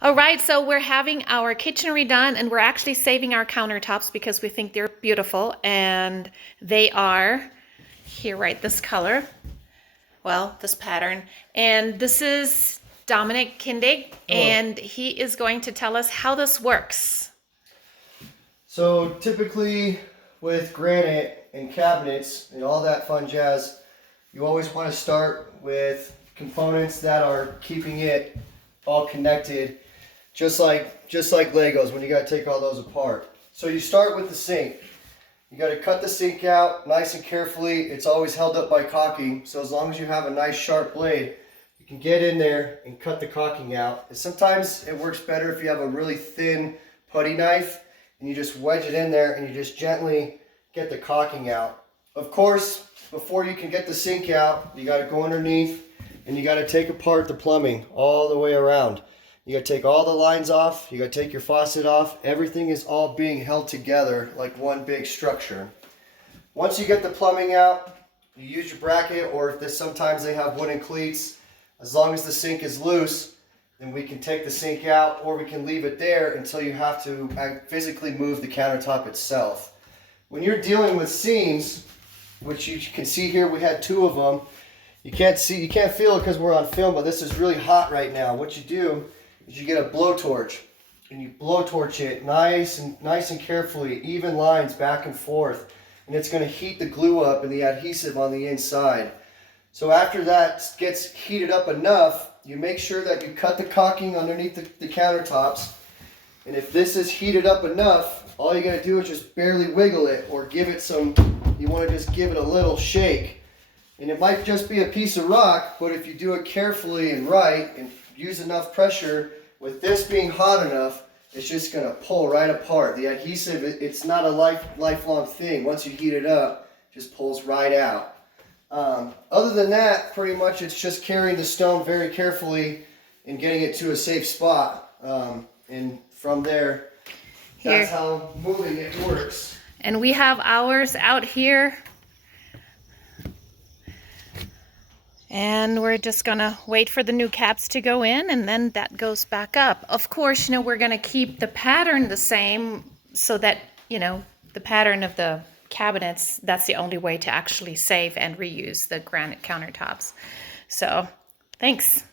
All right, so we're having our kitchen redone and we're actually saving our countertops because we think they're beautiful, and they are here, right, this color. Well, this pattern. And this is Dominic 𝘾𝙏, and he is going to tell us how this works. So typically with granite and cabinets and all that fun jazz, you always want to start with components that are keeping it all connected, just like Legos when you got to take all those apart. So you start with the sink. You got to cut the sink out nice and carefully. It's always held up by caulking, so as long as you have a nice sharp blade, you can get in there and cut the caulking out. And sometimes it works better if you have a really thin putty knife and you just wedge it in there and you just gently get the caulking out. Of course, before you can get the sink out, you got to go underneath and you got to take apart the plumbing all the way around. You got to take all the lines off, you got to take your faucet off. Everything is all being held together like one big structure. Once you get the plumbing out, you use your bracket, or if sometimes they have wooden cleats. As long as the sink is loose, then we can take the sink out, or we can leave it there until you have to physically move the countertop itself. When you're dealing with seams, which you can see here, we had 2 of them. You can't feel it because we're on film, but this is really hot right now. What you do is you get a blowtorch and you blowtorch it nice and carefully, even lines back and forth, and it's going to heat the glue up and the adhesive on the inside. So after that gets heated up enough, you make sure that you cut the caulking underneath the countertops, and if this is heated up enough, all you got to do is just barely wiggle it, or give it some, you want to just give it a little shake. And it might just be a piece of rock, but if you do it carefully and right and use enough pressure, with this being hot enough, it's just going to pull right apart. The adhesive, it's not a lifelong thing. Once you heat it up, it just pulls right out. Other than that, pretty much it's just carrying the stone very carefully and getting it to a safe spot. And from there, that's how moving it works. And we have ours out here. And we're just gonna wait for the new caps to go in, and then that goes back up. Of course, we're gonna keep the pattern the same so that, the pattern of the cabinets, that's the only way to actually save and reuse the granite countertops. So, thanks.